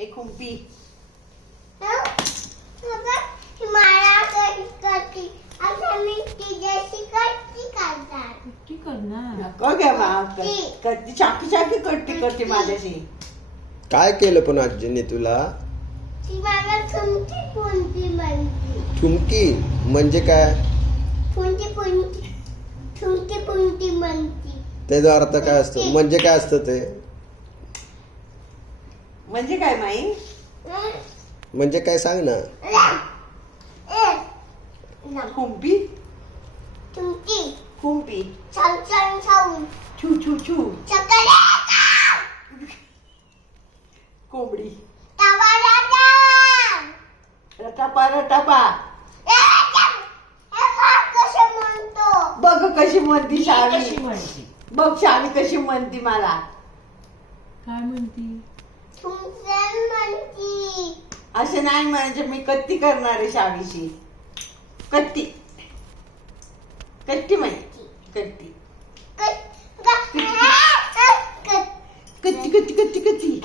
एक कुंपी नको घ्या कधी चाकी चाकी करते माझ्याशी. काय केलं पण आजीने तुला? ठुमकी म्हणजे काय? त्याचा अर्थ काय असतो? म्हणजे काय असतं ते? म्हणजे काय माई? म्हणजे काय सांग ना. कुंपी कुंपी छू छू छू कोंबडी रटापा रटापा. बघ कशी म्हणती शाळी. बघ शाळी कशी म्हणती मला. काय म्हणती? असं नाही म्हणजे मी कत्ती करणार आहे शाळीशी. कत्ती कत्ती माहिती कत्ती कत्ती कत्ती कत्ती कत्ती.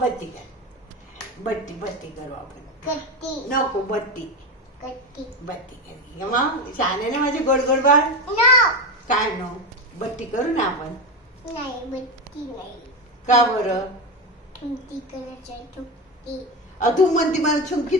बत्ती कर बत्ती बत्ती करू आपण. नको बत्ती बत्ती कर मग शाने ना माझे गोड गोड बाळ. काय नो बत्ती करू ना आपण. का बरं? तू म्हणती मला छुमकी